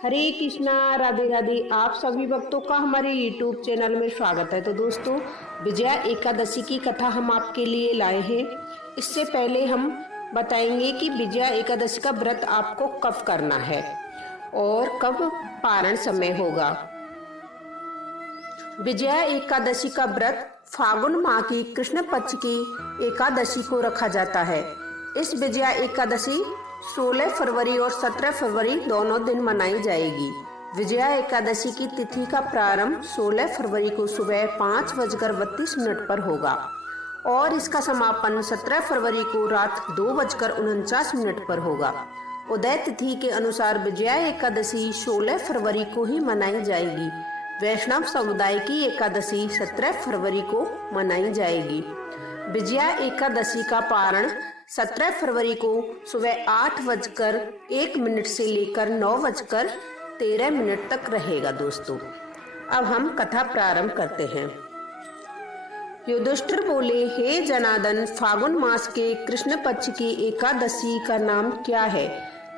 हरे कृष्णा, राधे राधे। आप सभी भक्तों का हमारे YouTube चैनल में स्वागत है। तो दोस्तों, विजया एकादशी की कथा हम आपके लिए लाए हैं। इससे पहले हम बताएंगे कि विजया एकादशी का व्रत आपको कब करना है और कब पारण समय होगा। विजया एकादशी का व्रत फागुन माह की कृष्ण पक्ष की एकादशी को रखा जाता है। इस विजया एकादशी 16 फरवरी और 17 फरवरी दोनों दिन मनाई जाएगी। विजया एकादशी की तिथि का प्रारंभ 16 फरवरी को सुबह 5:32 पर होगा और इसका समापन 17 फरवरी को रात 2:49 पर होगा। उदय तिथि के अनुसार विजया एकादशी 16 फरवरी को ही मनाई जाएगी। वैष्णव समुदाय की एकादशी 17 फरवरी को मनाई जाएगी। विजया एकादशी का पारण 17 फरवरी को सुबह 8:01 से लेकर 9:13 तक रहेगा। दोस्तों, अब हम कथा प्रारंभ करते हैं। युधिष्ठिर बोले, हे जनार्दन, फागुन मास के कृष्ण पक्ष की एकादशी का नाम क्या है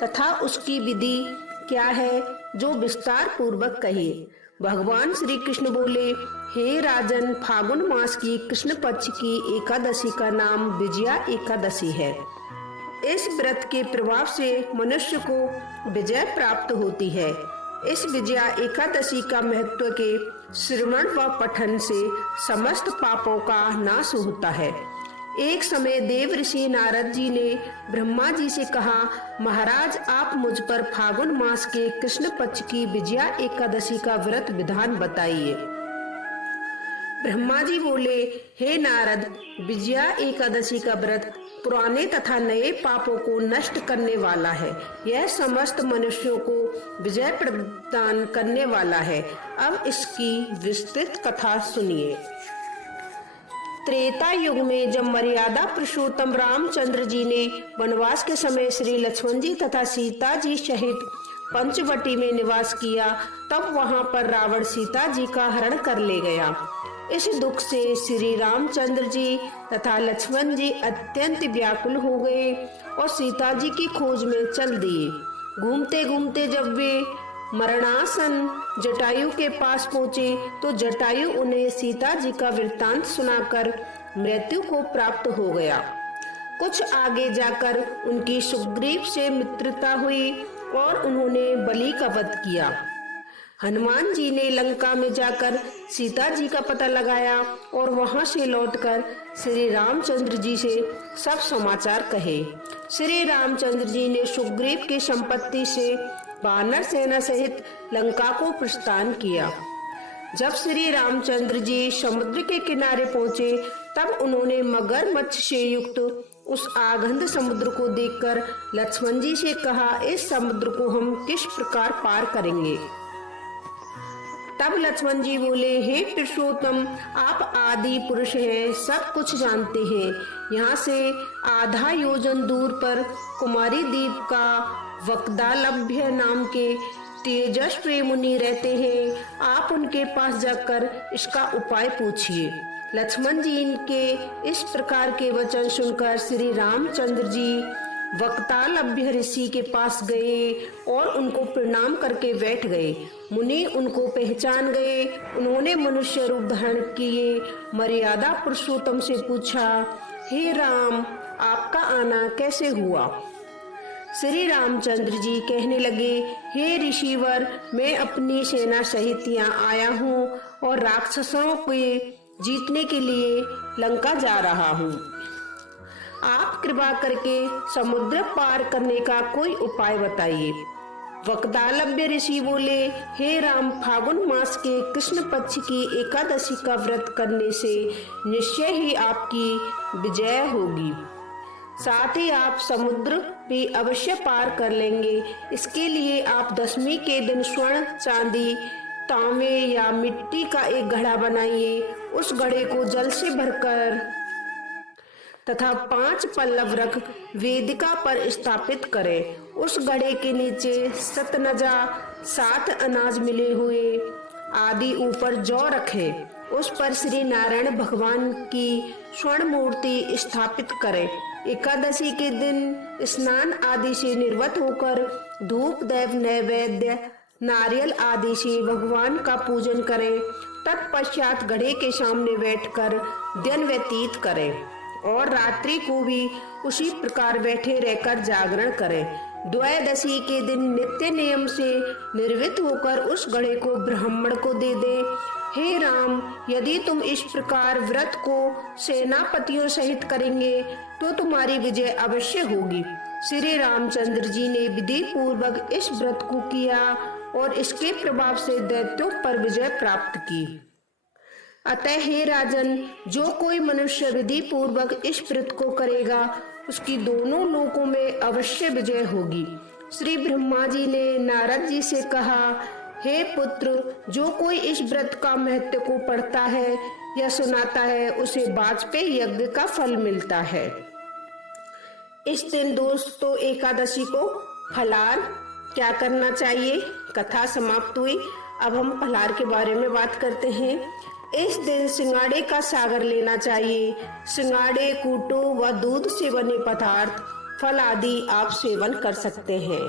तथा उसकी विधि क्या है, जो विस्तार पूर्वक कहिए। भगवान श्री कृष्ण बोले, हे राजन, फागुन मास की कृष्ण पक्ष की एकादशी का नाम विजया एकादशी है। इस व्रत के प्रभाव से मनुष्य को विजय प्राप्त होती है। इस विजया एकादशी का महत्व के श्रवण व पठन से समस्त पापों का नाश होता है। एक समय देव ऋषि नारद जी ने ब्रह्मा जी से कहा, महाराज, आप मुझ पर फागुन मास के कृष्ण पक्ष की विजया एकादशी का व्रत विधान बताइए। ब्रह्मा जी बोले, हे नारद, विजया एकादशी का व्रत पुराने तथा नए पापों को नष्ट करने वाला है। यह समस्त मनुष्यों को विजय प्रदान करने वाला है। अब इसकी विस्तृत कथा सुनिए। त्रेता युग में जब मर्यादा पुरुषोत्तम रामचंद्र जी ने वनवास के समय श्री लक्ष्मण जी तथा सीता जी सहित पंचवटी में निवास किया, तब वहां पर रावण सीता जी का हरण कर ले गया। इस दुख से श्री रामचंद्र जी तथा लक्ष्मण जी अत्यंत व्याकुल हो गए और सीता जी की खोज में चल दिए। घूमते घूमते जब वे मरणासन जटायु के पास पहुंचे तो जटायु उन्हें सीता जी का वृत्तांत सुनाकर मृत्यु को प्राप्त हो गया। कुछ आगे जाकर उनकी सुग्रीव से मित्रता हुई और उन्होंने बलि का वध किया। हनुमान जी ने लंका में जाकर सीता जी का पता लगाया और वहां से लौटकर श्री रामचंद्र जी से सब समाचार कहे। श्री रामचंद्र जी ने सुग्रीव की संपत्ति से वानर सेना सहित लंका को प्रस्थान किया। जब श्री रामचंद्र जी समुद्र के किनारे पहुंचे, तब उन्होंने मगरमच्छ से युक्त उस आगंध समुद्र को देखकर लक्ष्मण जी से कहा, इस समुद्र को हम किस प्रकार पार करेंगे। तब लक्ष्मण जी बोले, हे पुरुषोत्तम, आप आदि पुरुष हैं, सब कुछ जानते हैं। यहाँ से आधा योजन दूर पर कुमारी द्वीप का वक्दालभ्य नाम के तेजस्वी मुनि रहते हैं। आप उनके पास जाकर इसका उपाय पूछिए। लक्ष्मण जी के इस प्रकार के वचन सुनकर श्री रामचंद्र जी वक्तालभ्य ऋषि के पास गए और उनको प्रणाम करके बैठ गए। मुनि उनको पहचान गए। उन्होंने मनुष्य रूप धारण किए मर्यादा पुरुषोत्तम से पूछा, हे राम, आपका आना कैसे हुआ। श्री रामचंद्र जी कहने लगे, हे ऋषिवर, मैं अपनी सेना सहित यहाँ आया हूँ और राक्षसों को जीतने के लिए लंका जा रहा हूँ। आप कृपा करके समुद्र पार करने का कोई उपाय बताइए। वक्तालभ्य ऋषि बोले, हे राम, फागुन मास के कृष्ण पक्ष की एकादशी का व्रत करने से निश्चय ही आपकी विजय होगी। साथ ही आप समुद्र भी अवश्य पार कर लेंगे। इसके लिए आप दशमी के दिन स्वर्ण, चांदी, तांबे या मिट्टी का एक घड़ा बनाइए। उस घड़े को जल से भरकर तथा 5 पल्लव रख वेदिका पर स्थापित करें। उस घड़े के नीचे सतनजा 7 अनाज मिले हुए आदि ऊपर जौ रखें। उस पर श्री नारायण भगवान की स्वर्ण मूर्ति स्थापित करें। एकादशी के दिन स्नान आदि से निर्वत होकर धूप, दैव, नैवेद्य नारियल आदि से भगवान का पूजन करें। तत्पश्चात घड़े के सामने बैठकर दिन व्यतीत करें और रात्रि को भी उसी प्रकार बैठे रहकर जागरण करें। द्वादशी के दिन नित्य नियम से निर्वित होकर उस घड़े को ब्राह्मण को दे दें। हे राम, यदि तुम इस प्रकार व्रत को सेनापतियों सहित करेंगे तो तुम्हारी विजय अवश्य होगी। श्री रामचंद्र जी ने विधि पूर्वक इस व्रत को किया और इसके प्रभाव से दैत्यों पर विजय प्राप्त की। अतः हे राजन, जो कोई मनुष्य विधि पूर्वक इस व्रत को करेगा उसकी दोनों लोकों में अवश्य विजय होगी। श्री ब्रह्मा जी ने नारद जी से कहा, हे पुत्र, जो कोई इस व्रत का महत्व को पढ़ता है या सुनाता है उसे वाजपेयी यज्ञ का फल मिलता है। इस दिन दोस्तों एकादशी को फलाहार क्या करना चाहिए? कथा समाप्त हुई। अब हम फलाहार के बारे में बात करते हैं। इस दिन सिंगाड़े का सागर लेना चाहिए। सिंगाड़े, कूटो व दूध से बने पदार्थ, फल आदि आप सेवन कर सकते हैं।